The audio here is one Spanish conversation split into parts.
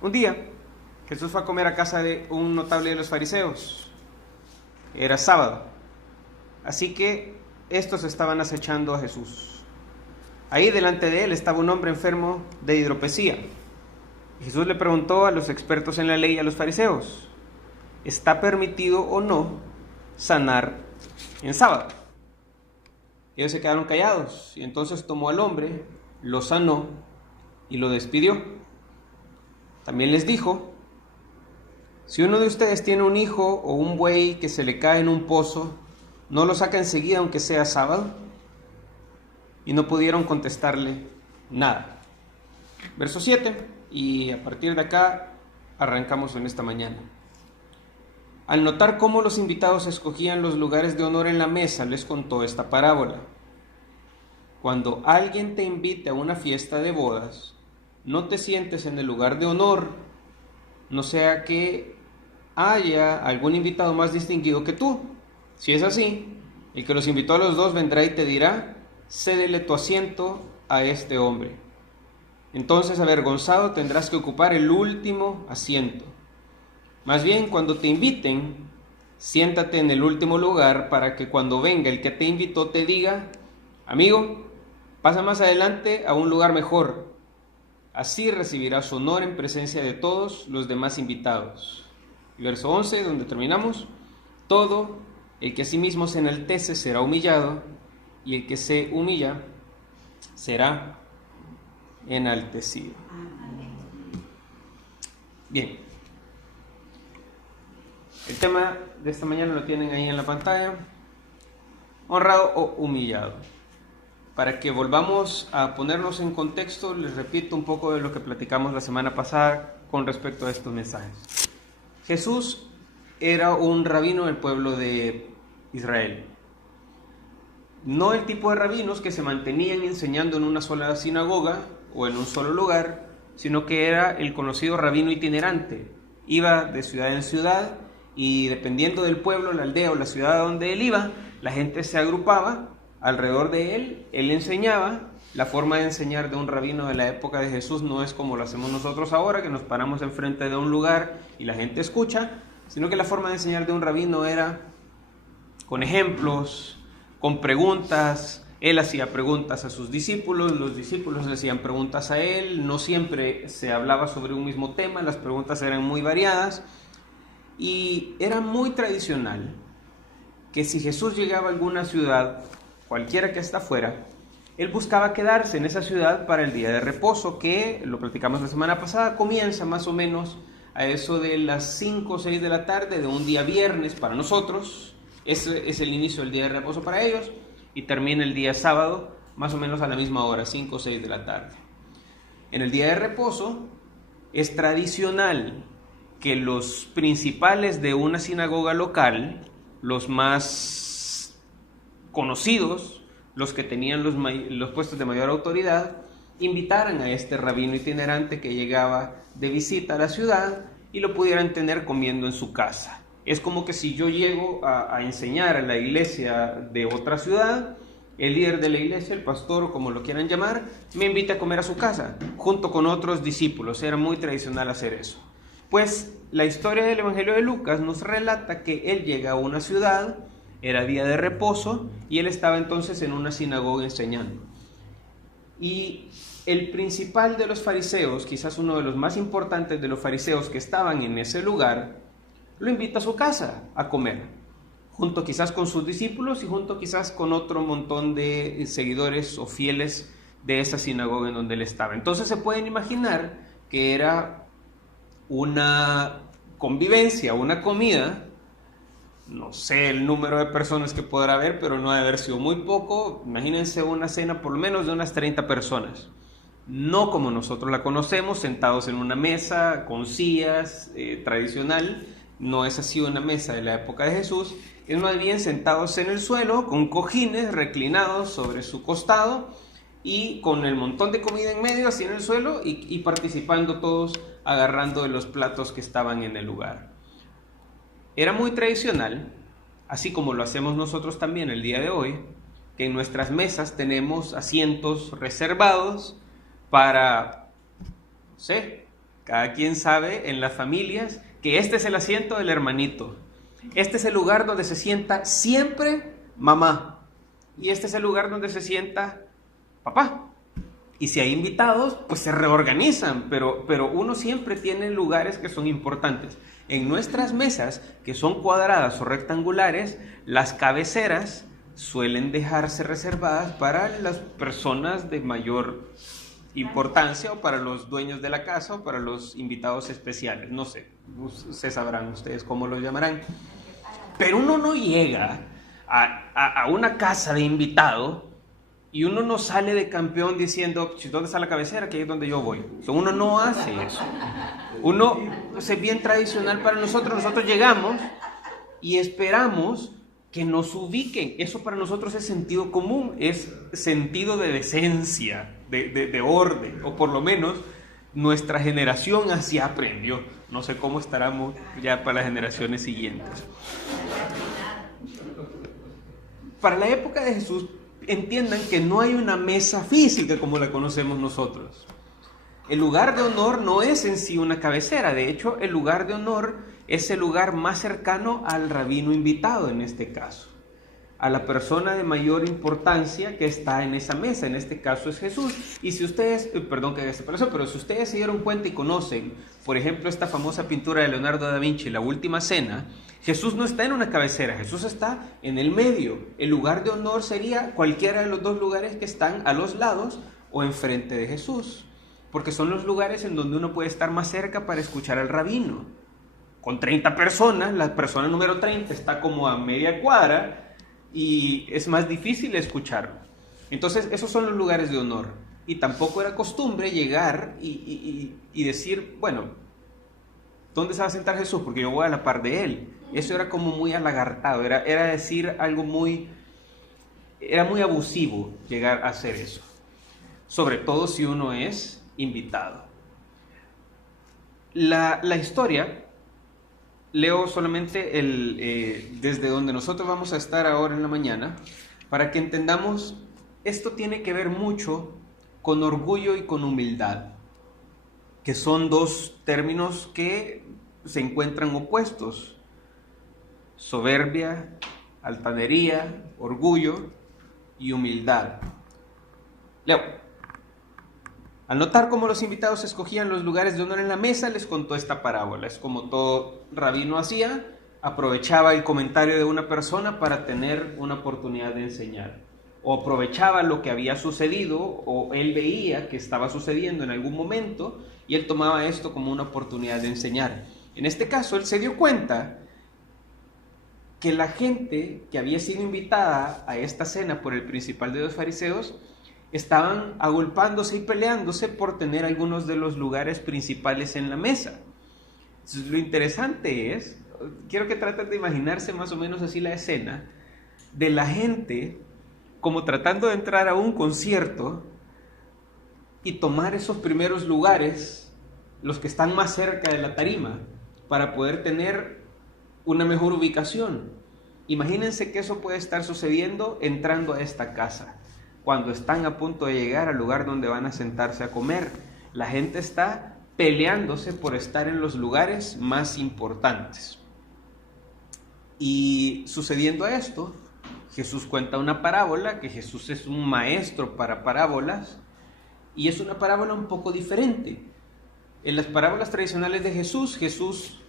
Un día, Jesús fue a comer a casa de un notable de los fariseos. Era sábado, así que estos estaban acechando a Jesús. Ahí delante de él estaba un hombre enfermo de hidropesía. Jesús le preguntó a los expertos en la ley y a los fariseos: ¿está permitido o no sanar en sábado? Ellos se quedaron callados y entonces tomó al hombre, lo sanó y lo despidió. También les dijo: si uno de ustedes tiene un hijo o un buey que se le cae en un pozo, ¿no lo saca enseguida aunque sea sábado? Y no pudieron contestarle nada. Verso 7, y a partir de acá arrancamos en esta mañana. Al notar cómo los invitados escogían los lugares de honor en la mesa, les contó esta parábola. Cuando alguien te invite a una fiesta de bodas, no te sientes en el lugar de honor, no sea que haya algún invitado más distinguido que tú. Si es así, el que los invitó a los dos vendrá y te dirá: cédele tu asiento a este hombre. Entonces, avergonzado, tendrás que ocupar el último asiento. Más bien, cuando te inviten, siéntate en el último lugar para que cuando venga el que te invitó te diga: amigo, pasa más adelante a un lugar mejor. Así recibirás honor en presencia de todos los demás invitados. Y verso 11, donde terminamos: todo el que a sí mismo se enaltece será humillado, y el que se humilla será enaltecido. Bien, el tema de esta mañana lo tienen ahí en la pantalla: honrado o humillado. Para que volvamos a ponernos en contexto, les repito un poco de lo que platicamos la semana pasada con respecto a estos mensajes. Jesús era un rabino del pueblo de Israel. No el tipo de rabinos que se mantenían enseñando en una sola sinagoga o en un solo lugar, sino que era el conocido rabino itinerante. Iba de ciudad en ciudad y dependiendo del pueblo, la aldea o la ciudad donde él iba, la gente se agrupaba alrededor de él, él enseñaba. La forma de enseñar de un rabino de la época de Jesús no es como lo hacemos nosotros ahora, que nos paramos enfrente de un lugar y la gente escucha, sino que la forma de enseñar de un rabino era con ejemplos, con preguntas. Él hacía preguntas a sus discípulos, los discípulos le hacían preguntas a él, no siempre se hablaba sobre un mismo tema, las preguntas eran muy variadas y era muy tradicional que si Jesús llegaba a alguna ciudad, cualquiera que está afuera, él buscaba quedarse en esa ciudad para el día de reposo, que, lo platicamos la semana pasada, comienza más o menos a eso de las 5 o 6 de la tarde de un día viernes para nosotros. Ese es el inicio del día de reposo para ellos, y termina el día sábado más o menos a la misma hora, 5 o 6 de la tarde. En el día de reposo es tradicional que los principales de una sinagoga local, los más conocidos, los que tenían los puestos de mayor autoridad, invitaran a este rabino itinerante que llegaba de visita a la ciudad y lo pudieran tener comiendo en su casa. Es como que si yo llego a enseñar a la iglesia de otra ciudad, el líder de la iglesia, el pastor o como lo quieran llamar, me invita a comer a su casa, junto con otros discípulos. Era muy tradicional hacer eso. Pues la historia del Evangelio de Lucas nos relata que él llega a una ciudad, era día de reposo, y él estaba entonces en una sinagoga enseñando. Y el principal de los fariseos, quizás uno de los más importantes de los fariseos que estaban en ese lugar, lo invita a su casa a comer, junto quizás con sus discípulos y junto quizás con otro montón de seguidores o fieles de esa sinagoga en donde él estaba. Entonces se pueden imaginar que era una convivencia, una comida. No sé el número de personas que podrá haber, pero no ha de haber sido muy poco. Imagínense una cena por lo menos de unas 30 personas. No como nosotros la conocemos, sentados en una mesa, con sillas, tradicional. No es así una mesa de la época de Jesús. Es más bien sentados en el suelo, con cojines reclinados sobre su costado y con el montón de comida en medio, así en el suelo, y participando todos, agarrando de los platos que estaban en el lugar. Era muy tradicional, así como lo hacemos nosotros también el día de hoy, que en nuestras mesas tenemos asientos reservados para, no sé, Cada quien sabe en las familias que este es el asiento del hermanito. Este es el lugar donde se sienta siempre mamá. Y este es el lugar donde se sienta papá. Y si hay invitados, pues se reorganizan, pero uno siempre tiene lugares que son importantes. En nuestras mesas, que son cuadradas o rectangulares, las cabeceras suelen dejarse reservadas para las personas de mayor importancia o para los dueños de la casa o para los invitados especiales. No sé, se sabrán ustedes cómo los llamarán. Pero uno no llega a una casa de invitado y uno no sale de campeón diciendo, ¿dónde está la cabecera? Que es donde yo voy. O sea, uno no hace eso. Uno, es bien tradicional para nosotros. Nosotros llegamos y esperamos que nos ubiquen. Eso para nosotros es sentido común, es sentido de decencia, de orden, o por lo menos nuestra generación así aprendió. No sé cómo estaremos ya para las generaciones siguientes. Para la época de Jesús, entiendan que no hay una mesa física como la conocemos nosotros. El lugar de honor no es en sí una cabecera. De hecho, el lugar de honor es el lugar más cercano al rabino invitado en este caso, a la persona de mayor importancia que está en esa mesa. En este caso es Jesús. Y si ustedes, perdón que haga esta palabra, pero si ustedes se dieron cuenta y conocen, por ejemplo, esta famosa pintura de Leonardo da Vinci, La Última Cena, Jesús no está en una cabecera, Jesús está en el medio. El lugar de honor sería cualquiera de los dos lugares que están a los lados o enfrente de Jesús, porque son los lugares en donde uno puede estar más cerca para escuchar al rabino. Con 30 personas, la persona número 30 está como a media cuadra y es más difícil escucharlo. Entonces, esos son los lugares de honor. Y tampoco era costumbre llegar y decir, bueno, ¿dónde se va a sentar Jesús? Porque yo voy a la par de él. Eso era como muy alagartado, era decir algo era muy abusivo llegar a hacer eso. Sobre todo si uno es invitado. La historia, leo solamente desde donde nosotros vamos a estar ahora en la mañana, para que entendamos, esto tiene que ver mucho con orgullo y con humildad, que son dos términos que se encuentran opuestos: soberbia, altanería, orgullo y humildad. Leo. Al notar cómo los invitados escogían los lugares de honor en la mesa, les contó esta parábola. Es como todo rabino hacía, aprovechaba el comentario de una persona para tener una oportunidad de enseñar. O aprovechaba lo que había sucedido, o él veía que estaba sucediendo en algún momento, y él tomaba esto como una oportunidad de enseñar. En este caso, él se dio cuenta que la gente que había sido invitada a esta cena por el principal de los fariseos estaban agolpándose y peleándose por tener algunos de los lugares principales en la mesa. Entonces, lo interesante es, quiero que traten de imaginarse más o menos así la escena de la gente como tratando de entrar a un concierto y tomar esos primeros lugares, los que están más cerca de la tarima, para poder tener una mejor ubicación. Imagínense que eso puede estar sucediendo entrando a esta casa, cuando están a punto de llegar al lugar donde van a sentarse a comer. La gente está peleándose por estar en los lugares más importantes. Y sucediendo esto, Jesús cuenta una parábola, que Jesús es un maestro para parábolas, y es una parábola un poco diferente. En las parábolas tradicionales de Jesús, Jesús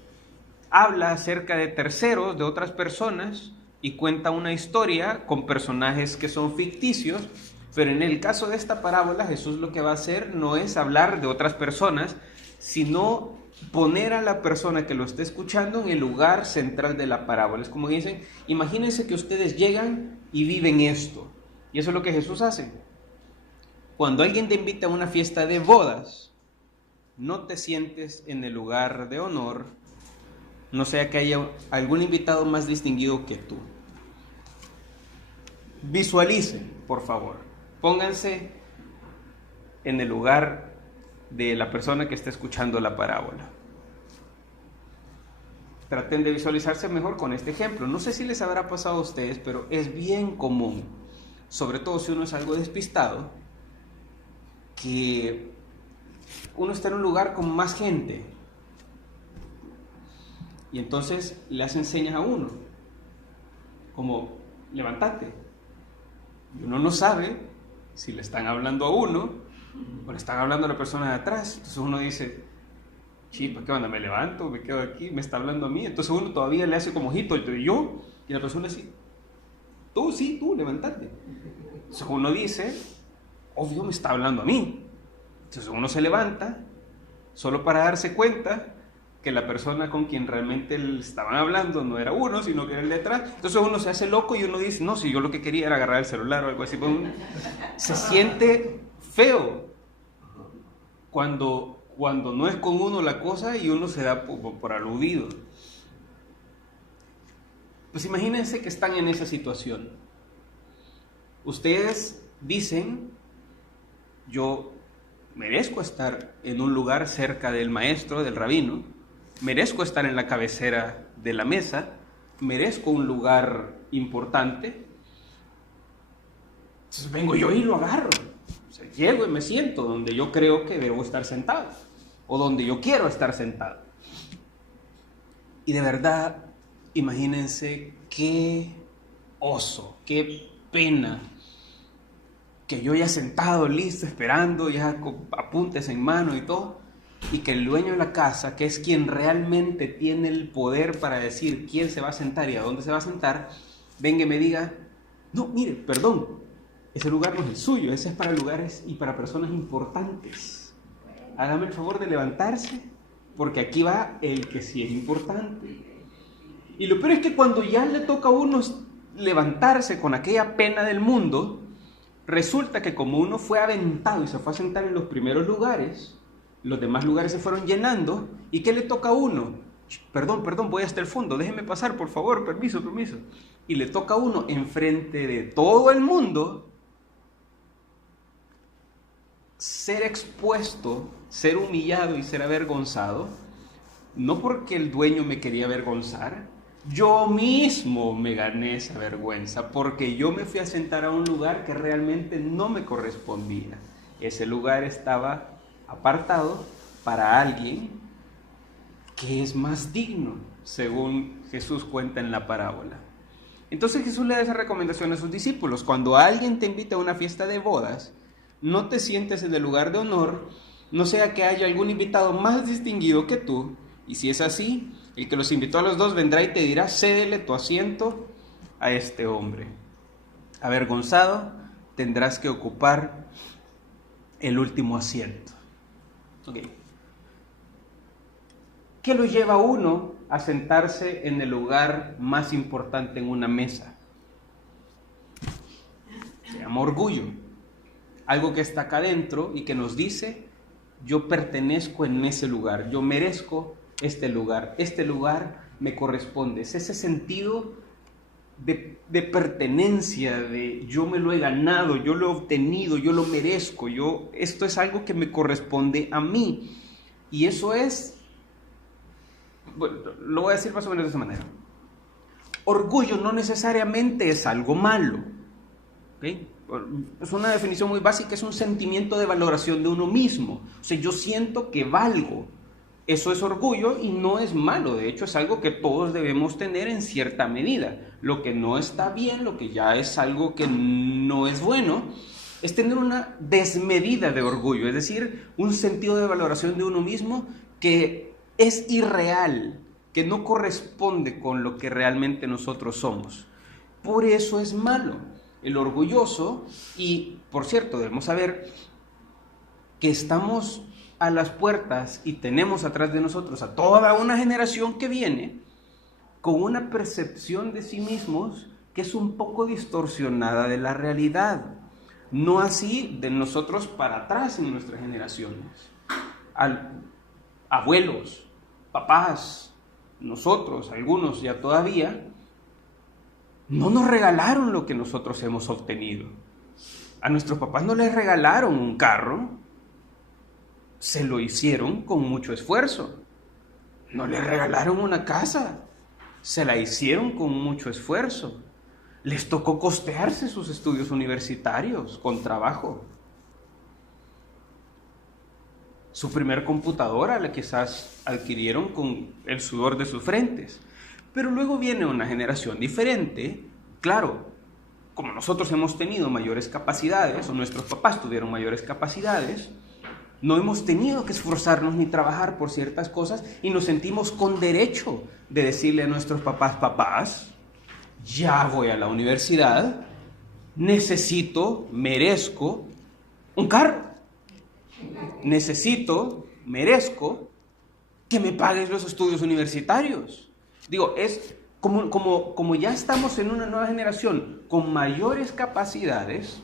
habla acerca de terceros, de otras personas, y cuenta una historia con personajes que son ficticios, pero en el caso de esta parábola, Jesús lo que va a hacer no es hablar de otras personas, sino poner a la persona que lo esté escuchando en el lugar central de la parábola. Es como dicen, imagínense que ustedes llegan y viven esto, y eso es lo que Jesús hace. Cuando alguien te invita a una fiesta de bodas, no te sientes en el lugar de honor, no sea que haya algún invitado más distinguido que tú. Visualicen, por favor. Pónganse en el lugar de la persona que está escuchando la parábola. Traten de visualizarse mejor con este ejemplo. No sé si les habrá pasado a ustedes, pero es bien común, sobre todo si uno es algo despistado, que uno está en un lugar con más gente y entonces le hacen señas a uno, como levántate. Y uno no sabe si le están hablando a uno o le están hablando a la persona de atrás. Entonces uno dice, ¿para qué onda? ¿Me levanto? ¿Me quedo aquí? ¿Me está hablando a mí? Entonces uno todavía le hace como ojito, y yo, y la persona dice, tú, levántate. Entonces uno dice, obvio me está hablando a mí. Entonces uno se levanta solo para darse cuenta que la persona con quien realmente le estaban hablando no era uno, sino que era el de atrás. Entonces uno se hace loco y uno dice, no, si yo lo que quería era agarrar el celular o algo así. Pues uno se siente feo cuando no es con uno la cosa y uno se da por aludido. Pues imagínense que están en esa situación. Ustedes dicen, yo merezco estar en un lugar cerca del maestro, del rabino, merezco estar en la cabecera de la mesa, merezco un lugar importante. Entonces vengo yo y lo agarro. O sea, llego y me siento donde yo creo que debo estar sentado, o donde yo quiero estar sentado. Y de verdad, imagínense qué oso, qué pena, que yo ya sentado, listo, esperando, ya con apuntes en mano y todo, y que el dueño de la casa, que es quien realmente tiene el poder para decir quién se va a sentar y a dónde se va a sentar, venga y me diga, no, mire, perdón, ese lugar no es el suyo, ese es para lugares y para personas importantes. Hágame el favor de levantarse, porque aquí va el que sí es importante. Y lo peor es que cuando ya le toca a uno levantarse con aquella pena del mundo, resulta que como uno fue aventado y se fue a sentar en los primeros lugares, los demás lugares se fueron llenando, ¿y qué le toca a uno? Perdón, voy hasta el fondo, déjeme pasar, por favor, permiso. Y le toca a uno, enfrente de todo el mundo, ser expuesto, ser humillado y ser avergonzado, no porque el dueño me quería avergonzar, yo mismo me gané esa vergüenza, porque yo me fui a sentar a un lugar que realmente no me correspondía. Ese lugar estaba apartado para alguien que es más digno, según Jesús cuenta en la parábola. Entonces Jesús le da esa recomendación a sus discípulos: cuando alguien te invita a una fiesta de bodas, no te sientes en el lugar de honor, no sea que haya algún invitado más distinguido que tú, y si es así, el que los invitó a los dos vendrá y te dirá: cédele tu asiento a este hombre. Avergonzado, tendrás que ocupar el último asiento. Okay. ¿Qué lo lleva a uno a sentarse en el lugar más importante en una mesa? Se llama orgullo. Algo que está acá adentro y que nos dice: yo pertenezco en ese lugar, yo merezco este lugar me corresponde. Es ese sentido de pertenencia, de yo me lo he ganado, yo lo he obtenido, yo lo merezco, esto es algo que me corresponde a mí. Y eso es, bueno, lo voy a decir más o menos de esa manera. Orgullo no necesariamente es algo malo, ¿okay? Es una definición muy básica, es un sentimiento de valoración de uno mismo. O sea, yo siento que valgo. Eso es orgullo y no es malo, de hecho es algo que todos debemos tener en cierta medida. Lo que no está bien, lo que ya es algo que no es bueno, es tener una desmedida de orgullo, es decir, un sentido de valoración de uno mismo que es irreal, que no corresponde con lo que realmente nosotros somos. Por eso es malo el orgulloso. Y, por cierto, debemos saber que estamos a las puertas y tenemos atrás de nosotros a toda una generación que viene con una percepción de sí mismos que es un poco distorsionada de la realidad. No así de nosotros para atrás en nuestras generaciones. Abuelos, papás, nosotros, algunos ya todavía, no nos regalaron lo que nosotros hemos obtenido. A nuestros papás no les regalaron un carro, se lo hicieron con mucho esfuerzo. No les regalaron una casa, se la hicieron con mucho esfuerzo. Les tocó costearse sus estudios universitarios con trabajo. su primer computadora, la quizás adquirieron con el sudor de sus frentes. Pero luego viene una generación diferente, claro, como nosotros hemos tenido mayores capacidades, o nuestros papás tuvieron mayores capacidades, no hemos tenido que esforzarnos ni trabajar por ciertas cosas y nos sentimos con derecho de decirle a nuestros papás, papás, ya voy a la universidad, necesito, merezco un carro, necesito, merezco que me pagues los estudios universitarios. Digo, es como ya estamos en una nueva generación con mayores capacidades,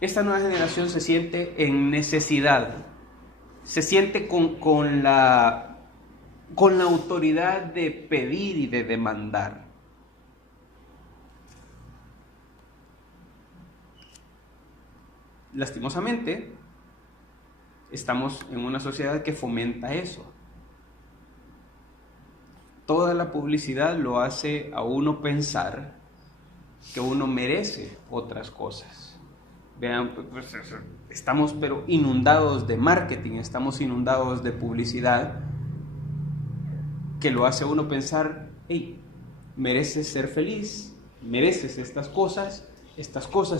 esta nueva generación se siente en necesidad, se siente con la autoridad de pedir y de demandar. Lastimosamente, estamos en una sociedad que fomenta eso. Toda la publicidad lo hace a uno pensar que uno merece otras cosas. Vean, pues, estamos pero inundados de marketing, estamos inundados de publicidad que lo hace a uno pensar, hey, mereces ser feliz, mereces estas cosas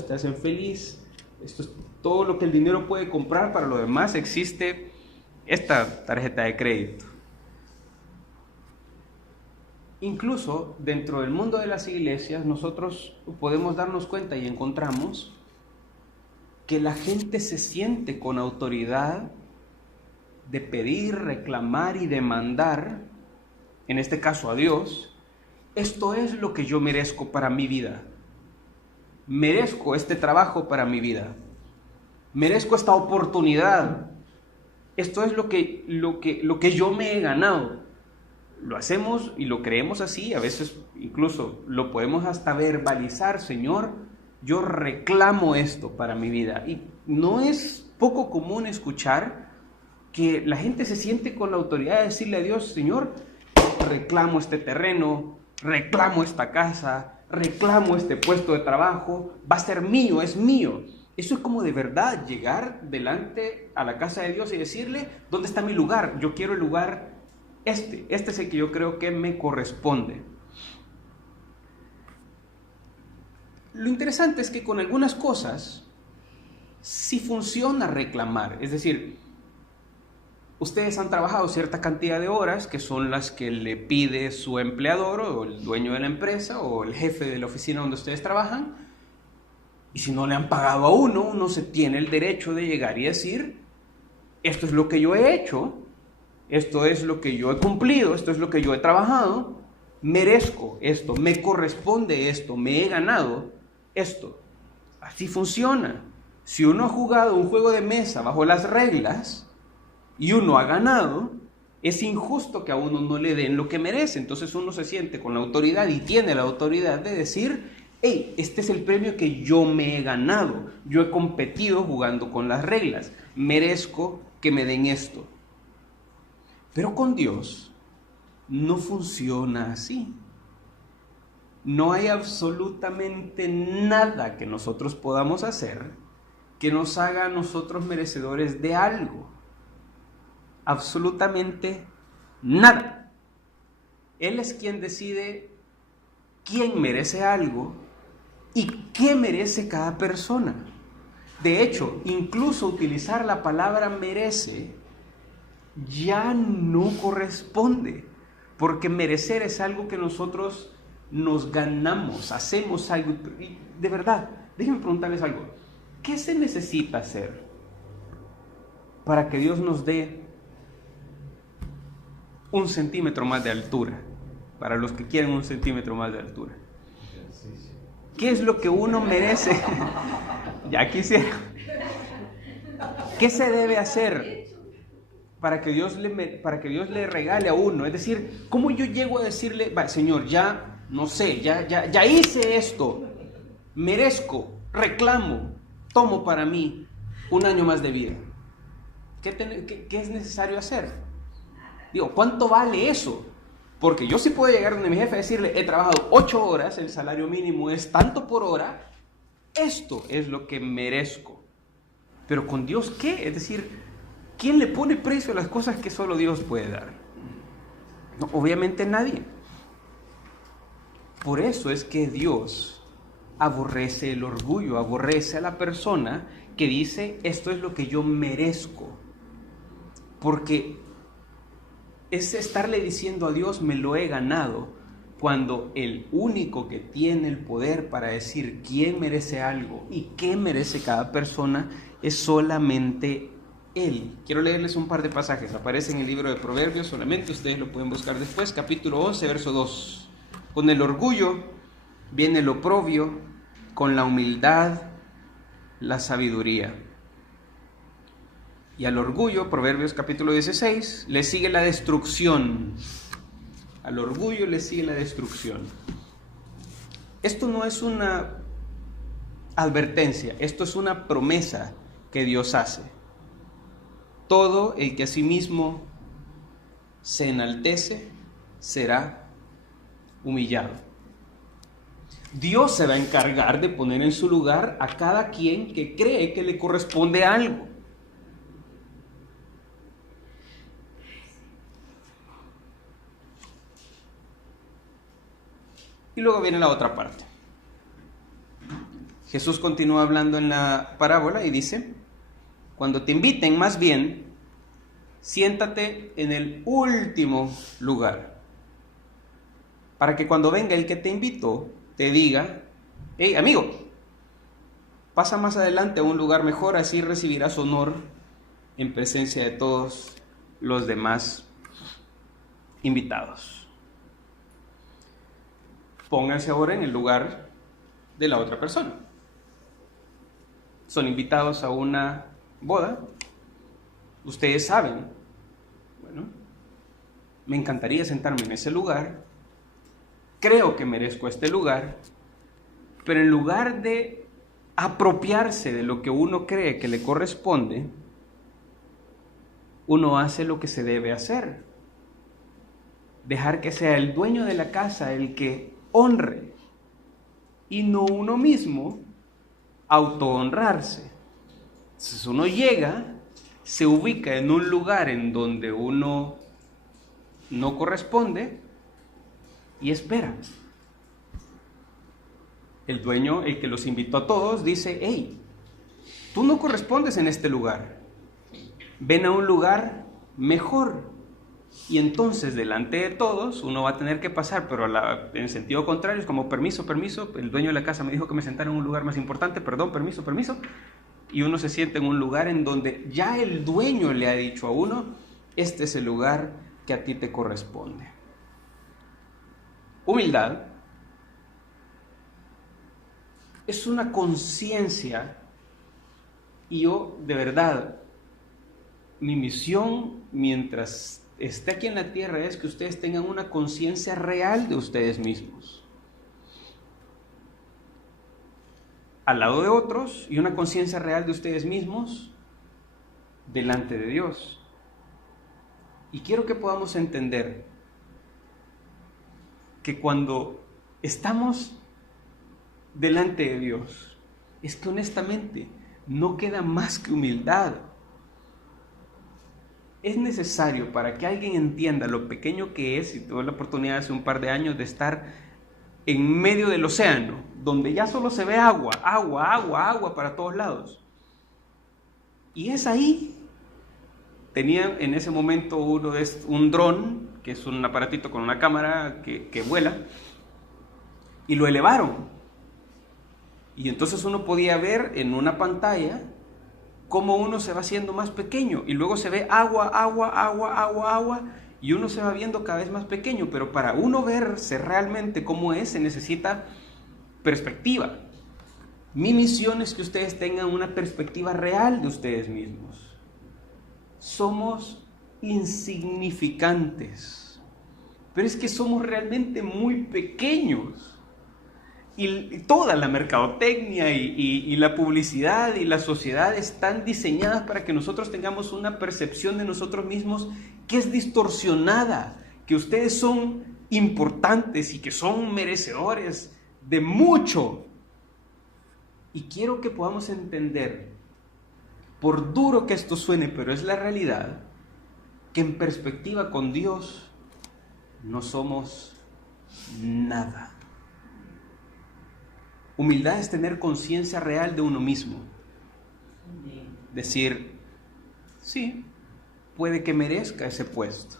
te hacen feliz, esto es todo lo que el dinero puede comprar, para lo demás existe esta tarjeta de crédito. Incluso dentro del mundo de las iglesias nosotros podemos darnos cuenta y encontramos que la gente se siente con autoridad de pedir, reclamar y demandar, en este caso a Dios, esto es lo que yo merezco para mi vida. Merezco este trabajo para mi vida. Merezco esta oportunidad. Esto es lo que yo me he ganado. Lo hacemos y lo creemos así, a veces incluso lo podemos hasta verbalizar, Señor, yo reclamo esto para mi vida. Y no es poco común escuchar que la gente se siente con la autoridad de decirle a Dios, Señor, reclamo este terreno, reclamo esta casa, reclamo este puesto de trabajo, va a ser mío, es mío. Eso es como de verdad llegar delante a la casa de Dios y decirle, ¿dónde está mi lugar? Yo quiero el lugar este es el que yo creo que me corresponde. Lo interesante es que con algunas cosas sí funciona reclamar, es decir, ustedes han trabajado cierta cantidad de horas que son las que le pide su empleador o el dueño de la empresa o el jefe de la oficina donde ustedes trabajan, y si no le han pagado a uno se tiene el derecho de llegar y decir, esto es lo que yo he hecho, esto es lo que yo he cumplido, esto es lo que yo he trabajado, merezco esto, me corresponde esto, me he ganado esto. Así funciona. Si uno ha jugado un juego de mesa bajo las reglas y uno ha ganado, es injusto que a uno no le den lo que merece. Entonces uno se siente con la autoridad y tiene la autoridad de decir, hey, este es el premio que yo me he ganado. Yo he competido jugando con las reglas. Merezco que me den esto. Pero con Dios no funciona así. No hay absolutamente nada que nosotros podamos hacer que nos haga a nosotros merecedores de algo. Absolutamente nada. Él es quien decide quién merece algo y qué merece cada persona. De hecho, incluso utilizar la palabra merece ya no corresponde, porque merecer es algo que nosotros nos ganamos, hacemos algo. Y de verdad, déjenme preguntarles algo. ¿Qué se necesita hacer para que Dios nos dé 1 centímetro más de altura? Para los que quieren 1 centímetro más de altura. ¿Qué es lo que uno merece? Ya quisiera. ¿Qué se debe hacer para que Dios le regale a uno? Es decir, ¿cómo yo llego a decirle, Señor, ya no sé, ya hice esto, merezco, reclamo, tomo para mí 1 año más de vida? ¿Qué es necesario hacer? Digo, ¿cuánto vale eso? Porque yo sí puedo llegar donde mi jefe y decirle, he trabajado 8 horas, el salario mínimo es tanto por hora, esto es lo que merezco. Pero con Dios, ¿qué? Es decir, ¿quién le pone precio a las cosas que solo Dios puede dar? No, obviamente nadie. Por eso es que Dios aborrece el orgullo, aborrece a la persona que dice, esto es lo que yo merezco. Porque es estarle diciendo a Dios, me lo he ganado, cuando el único que tiene el poder para decir quién merece algo y qué merece cada persona es solamente Él. Quiero leerles un par de pasajes, aparece en el libro de Proverbios solamente, ustedes lo pueden buscar después, capítulo 11, verso 2. Con el orgullo viene el oprobio, con la humildad la sabiduría. Y al orgullo, Proverbios capítulo 16, le sigue la destrucción. Al orgullo le sigue la destrucción. Esto no es una advertencia, esto es una promesa que Dios hace. Todo el que a sí mismo se enaltece será humillado. Dios se va a encargar de poner en su lugar a cada quien que cree que le corresponde algo. Y luego viene la otra parte. Jesús continúa hablando en la parábola y dice, cuando te inviten, más bien, siéntate en el último lugar, para que cuando venga el que te invitó, te diga, hey amigo, pasa más adelante a un lugar mejor, así recibirás honor en presencia de todos los demás invitados. Pónganse ahora en el lugar de la otra persona. Son invitados a una boda. Ustedes saben, bueno, me encantaría sentarme en ese lugar. Creo que merezco este lugar. Pero en lugar de apropiarse de lo que uno cree que le corresponde, uno hace lo que se debe hacer. Dejar que sea el dueño de la casa el que honre y no uno mismo autohonrarse. Entonces uno llega, se ubica en un lugar en donde uno no corresponde y espera. El dueño, el que los invitó a todos, dice, hey, tú no correspondes en este lugar, ven a un lugar mejor. Y entonces delante de todos uno va a tener que pasar, pero en sentido contrario, es como permiso, el dueño de la casa me dijo que me sentara en un lugar más importante, perdón, permiso, y uno se sienta en un lugar en donde ya el dueño le ha dicho a uno, este es el lugar que a ti te corresponde. Humildad es una conciencia, y yo de verdad, mi misión mientras esté aquí en la tierra es que ustedes tengan una conciencia real de ustedes mismos al lado de otros y una conciencia real de ustedes mismos delante de Dios. Y quiero que podamos entender que cuando estamos delante de Dios es que honestamente no queda más que humildad. Es necesario para que alguien entienda lo pequeño que es, y tuve la oportunidad hace un par de años de estar en medio del océano, donde ya solo se ve agua para todos lados. Y es ahí. Tenían en ese momento un dron, que es un aparatito con una cámara que vuela, y lo elevaron. Y entonces uno podía ver en una pantalla cómo uno se va haciendo más pequeño y luego se ve agua, y uno se va viendo cada vez más pequeño, pero para uno verse realmente cómo es, se necesita perspectiva. Mi misión es que ustedes tengan una perspectiva real de ustedes mismos. Somos insignificantes, pero es que somos realmente muy pequeños. Y toda la mercadotecnia y la publicidad y la sociedad están diseñadas para que nosotros tengamos una percepción de nosotros mismos que es distorsionada, que ustedes son importantes y que son merecedores de mucho. Y quiero que podamos entender por duro que esto suene, pero es la realidad, que en perspectiva con Dios no somos nada. Humildad es tener conciencia real de uno mismo. Decir, sí, puede que merezca ese puesto,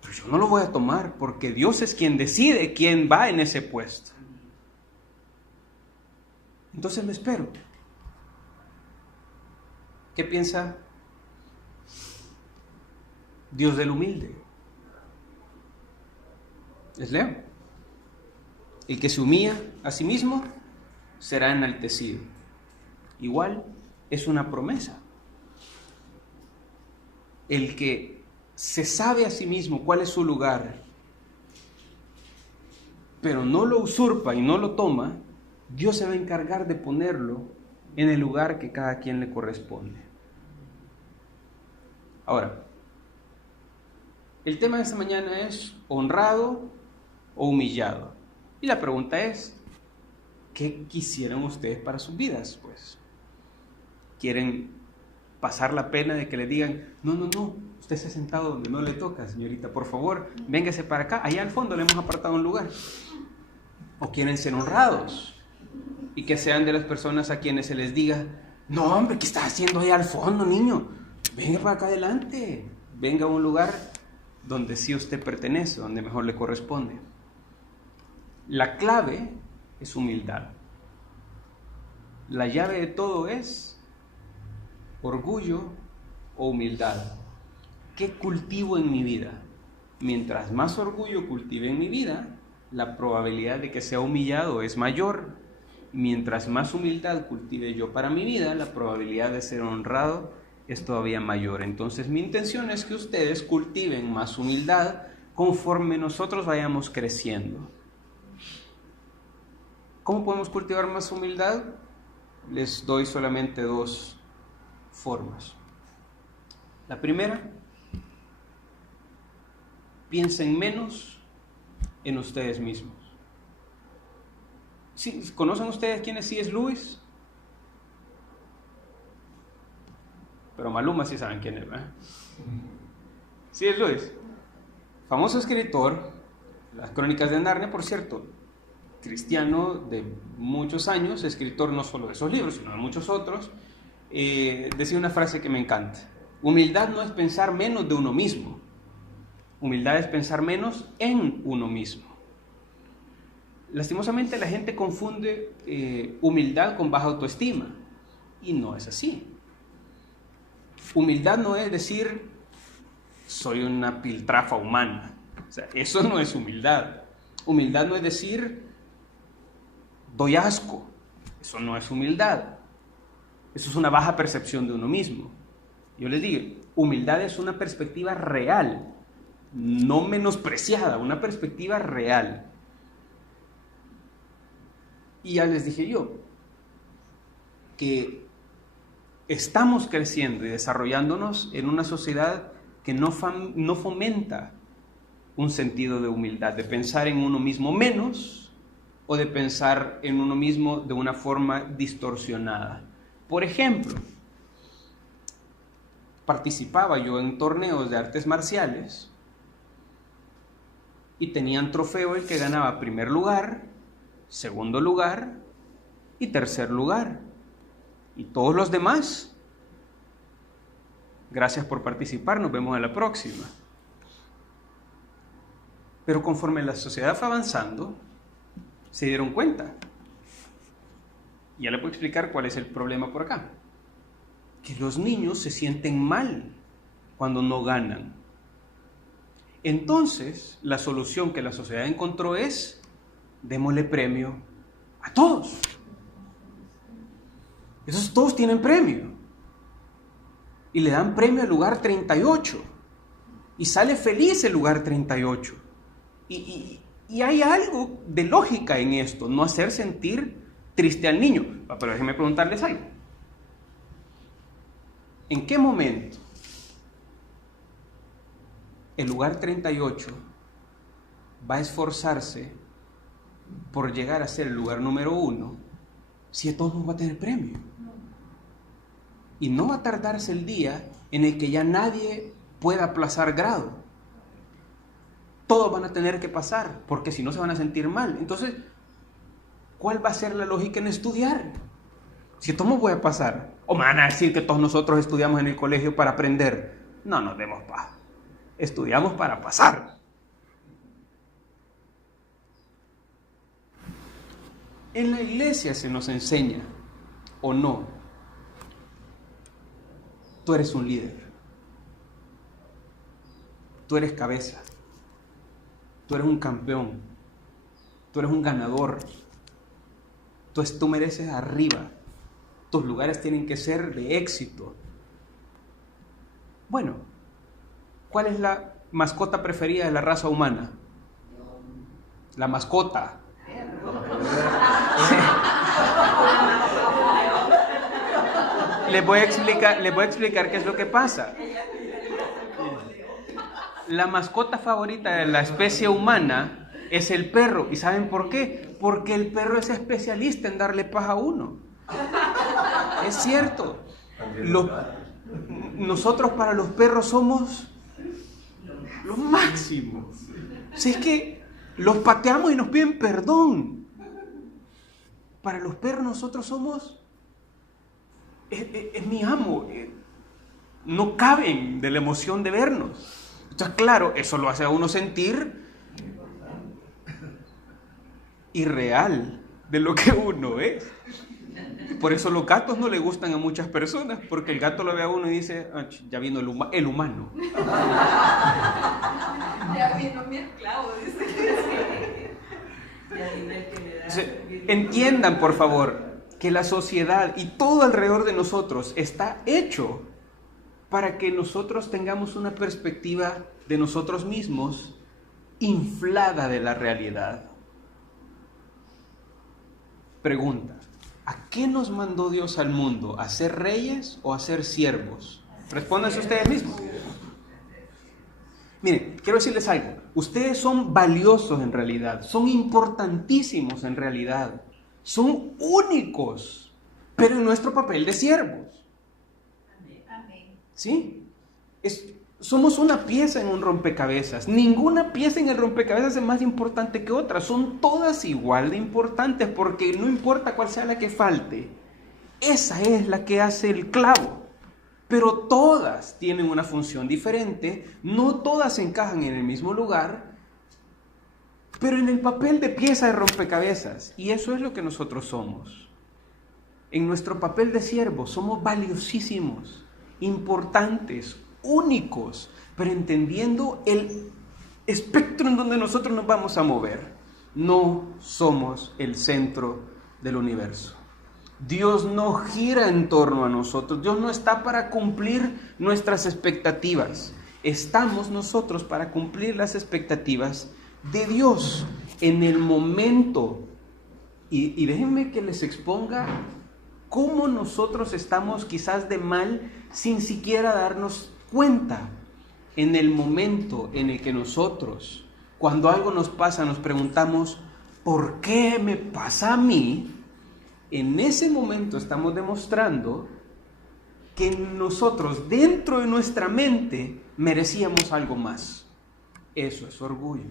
pero yo no lo voy a tomar porque Dios es quien decide quién va en ese puesto. Entonces me espero. ¿Qué piensa Dios del humilde? Les leo. El que se humilla a sí mismo será enaltecido. Igual es una promesa. El que se sabe a sí mismo cuál es su lugar, pero no lo usurpa y no lo toma, Dios se va a encargar de ponerlo en el lugar que cada quien le corresponde. Ahora, el tema de esta mañana es honrado o humillado. Y la pregunta es, ¿qué quisieran ustedes para sus vidas? Pues, ¿quieren pasar la pena de que le digan, no, usted se ha sentado donde no le toca, señorita, por favor, véngase para acá, allá al fondo le hemos apartado un lugar? ¿O quieren ser honrados y que sean de las personas a quienes se les diga, no hombre, ¿qué estás haciendo allá al fondo, niño? Venga para acá adelante, venga a un lugar donde sí usted pertenece, donde mejor le corresponde. La clave es humildad. La llave de todo es orgullo o humildad. ¿Qué cultivo en mi vida? Mientras más orgullo cultive en mi vida, la probabilidad de que sea humillado es mayor. Mientras más humildad cultive yo para mi vida, la probabilidad de ser honrado es todavía mayor. Entonces mi intención es que ustedes cultiven más humildad conforme nosotros vayamos creciendo. ¿Cómo podemos cultivar más humildad? Les doy solamente dos formas. La primera, piensen menos en ustedes mismos. ¿Sí? ¿Conocen ustedes quién es C.S. Lewis? Pero Maluma sí saben quién es, ¿verdad? C.S. Lewis, famoso escritor, Las Crónicas de Narnia, por cierto, cristiano de muchos años, escritor no solo de esos libros, sino de muchos otros, decía una frase que me encanta: humildad no es pensar menos de uno mismo, humildad es pensar menos en uno mismo. Lastimosamente la gente confunde humildad con baja autoestima, y no es así. Humildad no es decir soy una piltrafa humana, o sea, eso no es humildad. Humildad no es decir doy asco, eso no es humildad. Eso es una baja percepción de uno mismo. Yo les digo, humildad es una perspectiva real, no menospreciada, una perspectiva real. Y ya les dije yo que estamos creciendo y desarrollándonos en una sociedad que no fomenta un sentido de humildad, de pensar en uno mismo menos o de pensar en uno mismo de una forma distorsionada. Por ejemplo, participaba yo en torneos de artes marciales y tenían trofeo el que ganaba primer lugar, segundo lugar y tercer lugar. Y todos los demás, gracias por participar, nos vemos en la próxima. Pero conforme la sociedad fue avanzando, se dieron cuenta. Y ya le puedo explicar cuál es el problema por acá. Que los niños se sienten mal cuando no ganan. Entonces, la solución que la sociedad encontró es: démosle premio a todos. Esos todos tienen premio. Y le dan premio al lugar 38. Y sale feliz el lugar 38. Y hay algo de lógica en esto, no hacer sentir triste al niño. Pero déjenme preguntarles algo. ¿En qué momento el lugar 38 va a esforzarse por llegar a ser el lugar número 1 si a todos nos va a tener premio? Y no va a tardarse el día en el que ya nadie pueda aplazar grado. Todos van a tener que pasar, porque si no se van a sentir mal. Entonces, ¿cuál va a ser la lógica en estudiar? Si todos voy a pasar. ¿O me van a decir que todos nosotros estudiamos en el colegio para aprender? No nos demos paz. Estudiamos para pasar. En la iglesia se nos enseña, o no, tú eres un líder. Tú eres cabeza. Tú eres un campeón. Tú eres un ganador. Tú mereces arriba. Tus lugares tienen que ser de éxito. Bueno, ¿cuál es la mascota preferida de la raza humana? La mascota. Les voy a explicar qué es lo que pasa. La mascota favorita de la especie humana es el perro. ¿Y saben por qué? Porque el perro es especialista en darle paz a uno. Es cierto. Nosotros para los perros somos lo máximo. Si es que los pateamos y nos piden perdón. Para los perros nosotros somos... Es mi amo. No caben de la emoción de vernos. Entonces, claro, eso lo hace a uno sentir irreal de lo que uno es. Por eso los gatos no le gustan a muchas personas, porque el gato lo ve a uno y dice, ya vino el humano. Ya vino mi esclavo, dice. Entiendan, por favor, que la sociedad y todo alrededor de nosotros está hecho para que nosotros tengamos una perspectiva de nosotros mismos inflada de la realidad. Pregunta, ¿a qué nos mandó Dios al mundo? ¿A ser reyes o a ser siervos? Respóndanse ustedes mismos. Miren, quiero decirles algo. Ustedes son valiosos en realidad, son importantísimos en realidad, son únicos, pero en nuestro papel de siervos. ¿Sí? Somos una pieza en un rompecabezas. Ninguna pieza en el rompecabezas es más importante que otra. Son todas igual de importantes porque no importa cuál sea la que falte. Esa es la que hace el clavo. Pero todas tienen una función diferente. No todas encajan en el mismo lugar. Pero en el papel de pieza de rompecabezas. Y eso es lo que nosotros somos. En nuestro papel de siervos somos valiosísimos, importantes, únicos, pero entendiendo el espectro en donde nosotros nos vamos a mover. No somos el centro del universo. Dios no gira en torno a nosotros. Dios no está para cumplir nuestras expectativas. Estamos nosotros para cumplir las expectativas de Dios en el momento. Y déjenme que les exponga cómo nosotros estamos quizás de mal sin siquiera darnos cuenta. En el momento en el que nosotros, cuando algo nos pasa, nos preguntamos, ¿por qué me pasa a mí? En ese momento estamos demostrando que nosotros, dentro de nuestra mente, merecíamos algo más. Eso es orgullo.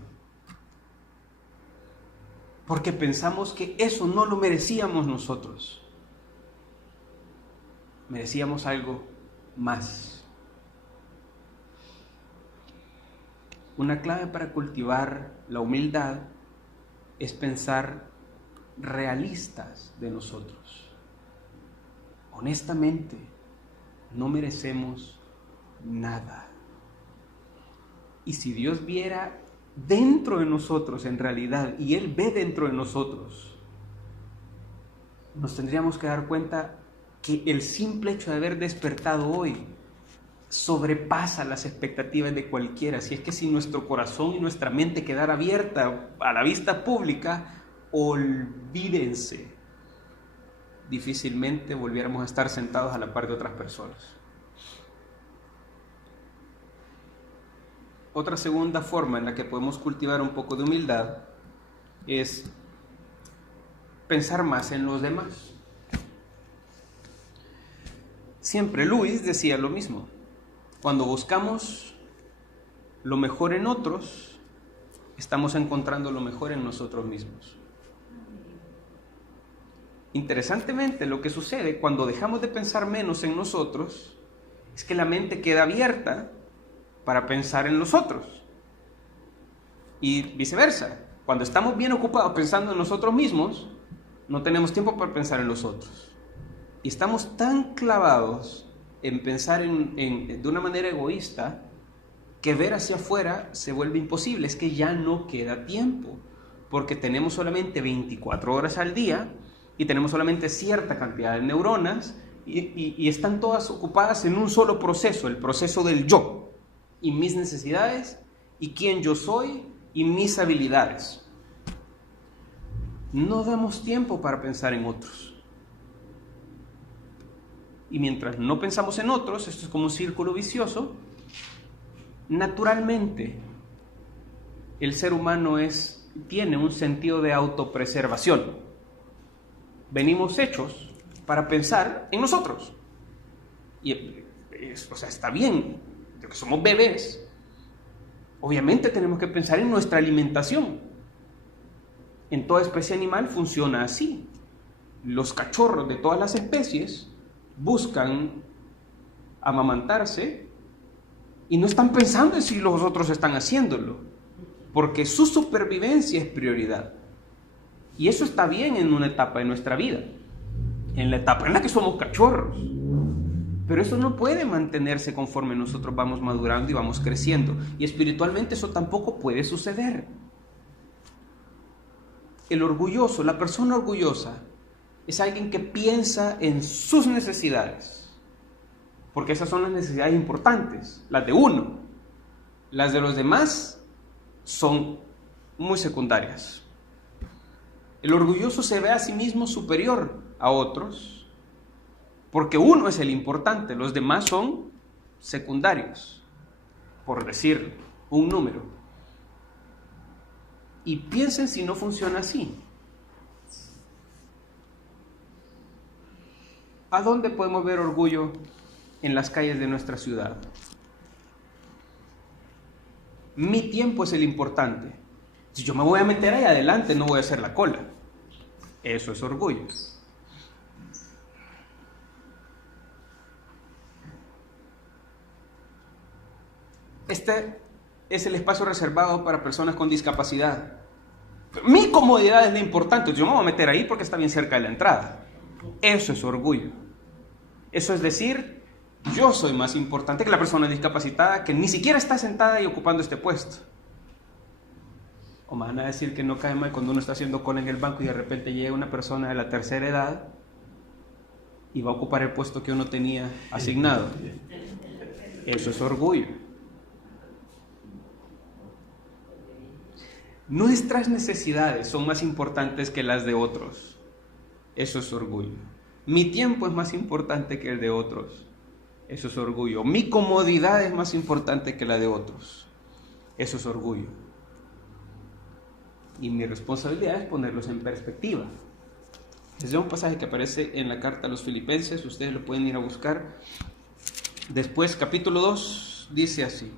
Porque pensamos que eso no lo merecíamos nosotros. Merecíamos algo más. Una clave para cultivar la humildad es pensar realistas de nosotros. Honestamente, no merecemos nada. Y si Dios viera dentro de nosotros en realidad, y Él ve dentro de nosotros, nos tendríamos que dar cuenta que el simple hecho de haber despertado hoy sobrepasa las expectativas de cualquiera. Si es que si nuestro corazón y nuestra mente quedara abierta a la vista pública, olvídense, difícilmente volviéramos a estar sentados a la par de otras personas. Otra segunda forma en la que podemos cultivar un poco de humildad es pensar más en los demás. Siempre Luis decía lo mismo. Cuando buscamos lo mejor en otros, estamos encontrando lo mejor en nosotros mismos. Interesantemente, lo que sucede cuando dejamos de pensar menos en nosotros es que la mente queda abierta para pensar en los otros. Y viceversa, cuando estamos bien ocupados pensando en nosotros mismos, no tenemos tiempo para pensar en los otros. Y estamos tan clavados en pensar de una manera egoísta que ver hacia afuera se vuelve imposible. Es que ya no queda tiempo, porque tenemos solamente 24 horas al día y tenemos solamente cierta cantidad de neuronas y están todas ocupadas en un solo proceso, el proceso del yo y mis necesidades y quién yo soy y mis habilidades. No damos tiempo para pensar en otros. Y mientras no pensamos en otros, esto es como un círculo vicioso, naturalmente el ser humano tiene un sentido de autopreservación. Venimos hechos para pensar en nosotros. Y está bien, de que somos bebés, obviamente tenemos que pensar en nuestra alimentación. En toda especie animal funciona así. Los cachorros de todas las especies buscan amamantarse y no están pensando en si los otros están haciéndolo, porque su supervivencia es prioridad. Y eso está bien en una etapa de nuestra vida, en la etapa en la que somos cachorros. Pero eso no puede mantenerse conforme nosotros vamos madurando y vamos creciendo. Y espiritualmente eso tampoco puede suceder. El orgulloso, la persona orgullosa, es alguien que piensa en sus necesidades, porque esas son las necesidades importantes, las de uno. Las de los demás son muy secundarias. El orgulloso se ve a sí mismo superior a otros, porque uno es el importante, los demás son secundarios, por decir un número. Y piensen si no funciona así. ¿A dónde podemos ver orgullo en las calles de nuestra ciudad? Mi tiempo es el importante. Si yo me voy a meter ahí adelante, no voy a hacer la cola. Eso es orgullo. Este es el espacio reservado para personas con discapacidad. Mi comodidad es lo importante. Yo me voy a meter ahí porque está bien cerca de la entrada. Eso es orgullo. Eso es decir, yo soy más importante que la persona discapacitada que ni siquiera está sentada y ocupando este puesto. O me van a decir que no cae mal cuando uno está haciendo cola en el banco y de repente llega una persona de la tercera edad y va a ocupar el puesto que uno tenía asignado. Eso es orgullo. Nuestras necesidades son más importantes que las de otros. Eso es orgullo. Mi tiempo es más importante que el de otros. Eso es orgullo. Mi comodidad es más importante que la de otros. Eso es orgullo. Y mi responsabilidad es ponerlos en perspectiva. Es un pasaje que aparece en la carta a los Filipenses, ustedes lo pueden ir a buscar. Después, capítulo 2, dice así: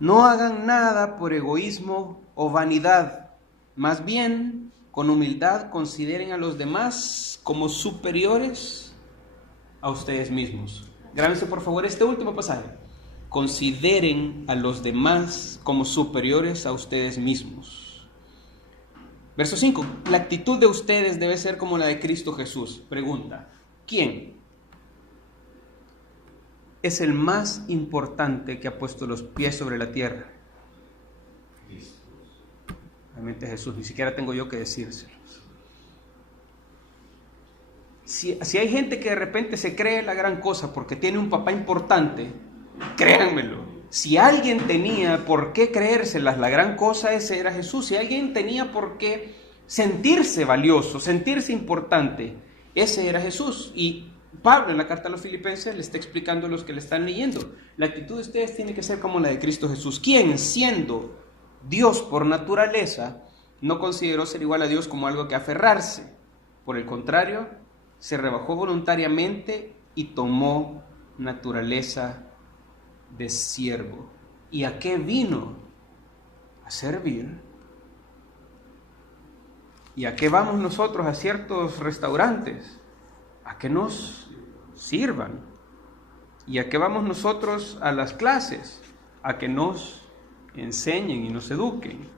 no hagan nada por egoísmo o vanidad, más bien, con humildad, consideren a los demás como superiores a ustedes mismos. Grábense por favor este último pasaje. Consideren a los demás como superiores a ustedes mismos. Verso 5. La actitud de ustedes debe ser como la de Cristo Jesús. Pregunta: ¿quién es el más importante que ha puesto los pies sobre la tierra? Realmente Jesús, ni siquiera tengo yo que decírselos. Si hay gente que de repente se cree la gran cosa porque tiene un papá importante, créanmelo, si alguien tenía por qué creérselas la gran cosa, ese era Jesús. Si alguien tenía por qué sentirse valioso, sentirse importante, ese era Jesús. Y Pablo en la carta a los Filipenses le está explicando a los que le están leyendo: la actitud de ustedes tiene que ser como la de Cristo Jesús, quien, siendo Dios por naturaleza, no consideró ser igual a Dios como algo que aferrarse. Por el contrario, se rebajó voluntariamente y tomó naturaleza de siervo. ¿Y a qué vino? A servir. ¿Y a qué vamos nosotros a ciertos restaurantes? A que nos sirvan. ¿Y a qué vamos nosotros a las clases? A que nos enseñen y nos eduquen.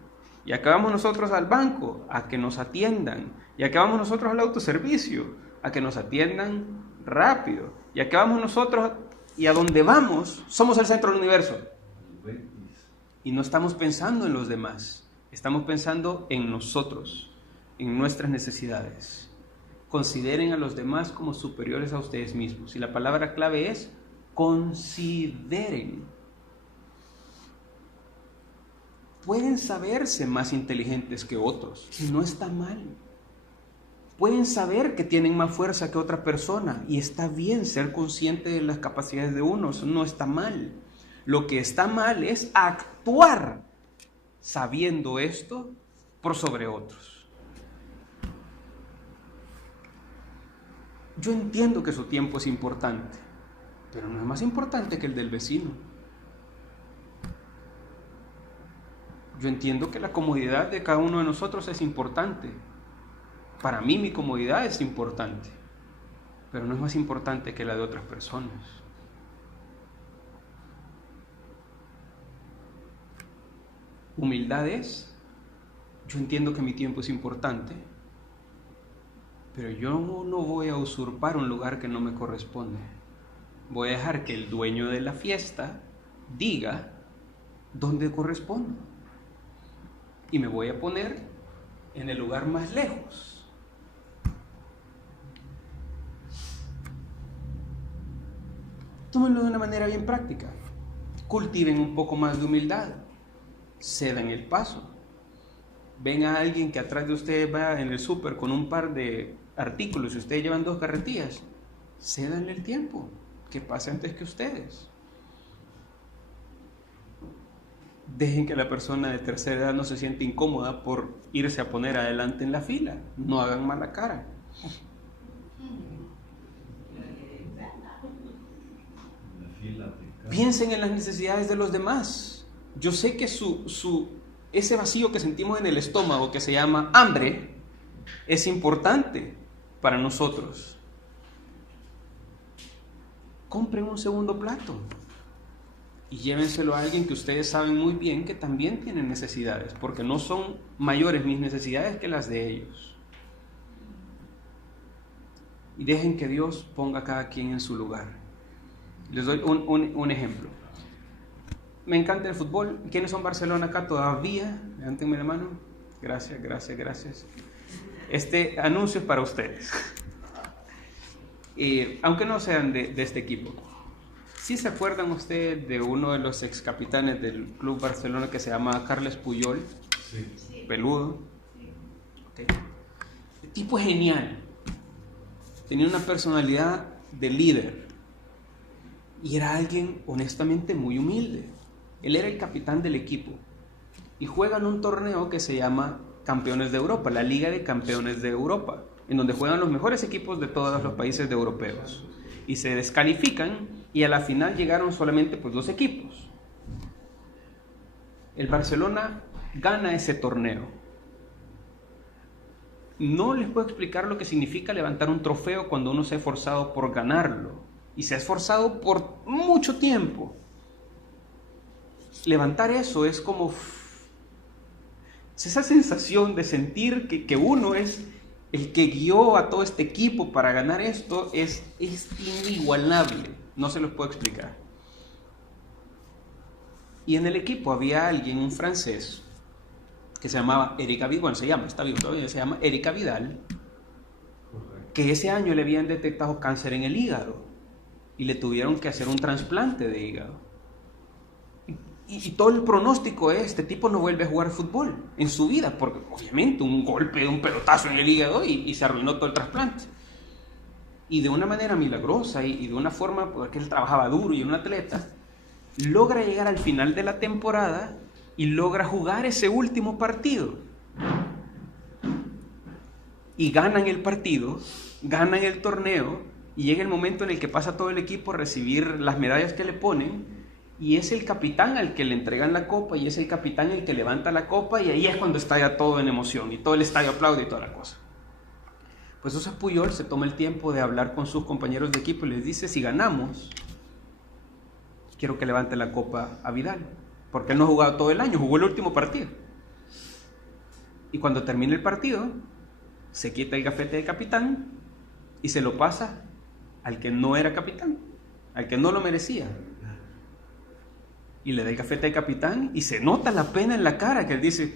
¿Y a qué vamos nosotros al banco? A que nos atiendan. ¿Y a qué vamos nosotros al autoservicio? A que nos atiendan rápido. ¿Y a qué vamos nosotros? Y a donde vamos, somos el centro del universo. Y no estamos pensando en los demás, estamos pensando en nosotros, en nuestras necesidades. Consideren a los demás como superiores a ustedes mismos. Y la palabra clave es consideren. Pueden saberse más inteligentes que otros, y no está mal. Pueden saber que tienen más fuerza que otra persona, y está bien ser consciente de las capacidades de uno, eso no está mal. Lo que está mal es actuar sabiendo esto por sobre otros. Yo entiendo que su tiempo es importante, pero no es más importante que el del vecino. Yo entiendo que la comodidad de cada uno de nosotros es importante. Para mí mi comodidad es importante, pero no es más importante que la de otras personas. Humildad es, yo entiendo que mi tiempo es importante, pero yo no voy a usurpar un lugar que no me corresponde. Voy a dejar que el dueño de la fiesta diga dónde corresponde. Y me voy a poner en el lugar más lejos. Tómenlo de una manera bien práctica. Cultiven un poco más de humildad. Cedan el paso. Ven a alguien que atrás de ustedes va en el súper con un par de artículos y ustedes llevan 2 carretillas. Cédanle el tiempo, que pase antes que ustedes. Dejen que la persona de tercera edad no se siente incómoda por irse a poner adelante en la fila. No hagan mala cara. Piensen en las necesidades de los demás. Yo sé que ese vacío que sentimos en el estómago, que se llama hambre, es importante para nosotros. Compren un segundo plato y llévenselo a alguien que ustedes saben muy bien que también tiene necesidades, porque no son mayores mis necesidades que las de ellos. Y dejen que Dios ponga a cada quien en su lugar. Les doy un ejemplo. Me encanta el fútbol. ¿Quiénes son Barcelona acá todavía? Levántenme la mano. Gracias, gracias, gracias. Este anuncio es para ustedes. Aunque no sean de este equipo. ¿Sí se acuerdan ustedes de uno de los ex capitanes del Club Barcelona que se llama Carles Puyol? Sí. Peludo. Okay. El tipo es genial. Tenía una personalidad de líder. Y era alguien honestamente muy humilde. Él era el capitán del equipo. Y juegan un torneo que se llama Campeones de Europa, la Liga de Campeones de Europa, en donde juegan los mejores equipos de todos los países de europeos. Y se descalifican y a la final llegaron solamente 2 equipos. El Barcelona gana ese torneo. No les puedo explicar lo que significa levantar un trofeo cuando uno se ha esforzado por ganarlo. Y se ha esforzado por mucho tiempo. Levantar eso es como esa sensación de sentir que uno es el que guió a todo este equipo para ganar esto, es inigualable. No se los puedo explicar. Y en el equipo había alguien, un francés, que se llamaba Eric Vidal, bueno, está vivo todavía, se llama Eric Vidal, que ese año le habían detectado cáncer en el hígado y le tuvieron que hacer un trasplante de hígado. Y todo el pronóstico es, este tipo no vuelve a jugar fútbol en su vida, porque obviamente un golpe, un pelotazo en el hígado y se arruinó todo el trasplante. Y de una manera milagrosa y de una forma, porque él trabajaba duro y era un atleta, logra llegar al final de la temporada y logra jugar ese último partido. y ganan el partido, ganan el torneo, y llega el momento en el que pasa todo el equipo a recibir las medallas que le ponen, y es el capitán al que le entregan la copa, y es el capitán el que levanta la copa, y ahí es cuando está ya todo en emoción, y todo el estadio aplaude y toda la cosa. Pues José Puyol se toma el tiempo de hablar con sus compañeros de equipo y les dice: si ganamos, quiero que levante la copa a Vidal, porque él no ha jugado todo el año, jugó el último partido. Y cuando termine el partido, se quita el gafete de capitán y se lo pasa al que no era capitán, al que no lo merecía. Y le da el gafete de capitán y se nota la pena en la cara, que él dice: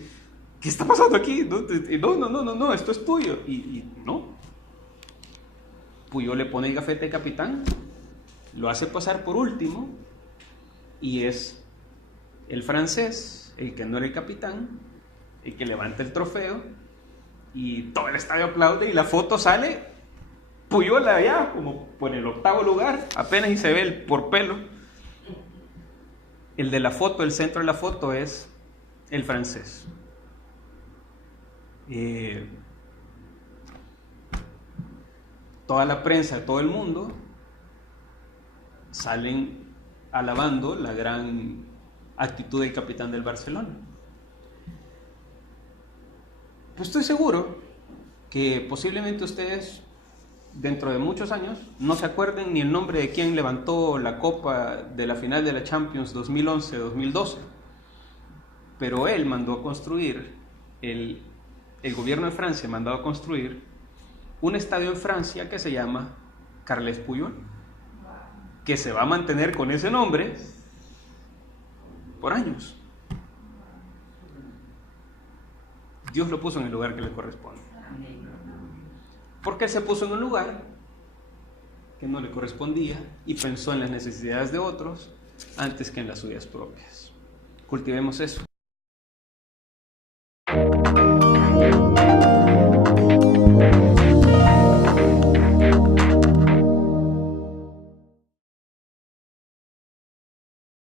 ¿qué está pasando aquí? No, esto es tuyo. Y no. Puyol le pone el gafete de capitán, lo hace pasar por último, y es el francés, el que no era el capitán, el que levanta el trofeo, y todo el estadio aplaude, y la foto sale Puyol allá como por el 8º lugar, apenas y se ve el por pelo. El de la foto, el centro de la foto es el francés. Toda la prensa, todo el mundo salen alabando la gran actitud del capitán del Barcelona. Pues estoy seguro que posiblemente ustedes, dentro de muchos años, no se acuerden ni el nombre de quien levantó la copa de la final de la Champions 2011-2012, pero él mandó a construir, el gobierno de Francia mandó a construir un estadio en Francia que se llama Carles Puyol, que se va a mantener con ese nombre por años. Dios lo puso en el lugar que le corresponde. Porque él se puso en un lugar que no le correspondía y pensó en las necesidades de otros antes que en las suyas propias. Cultivemos eso.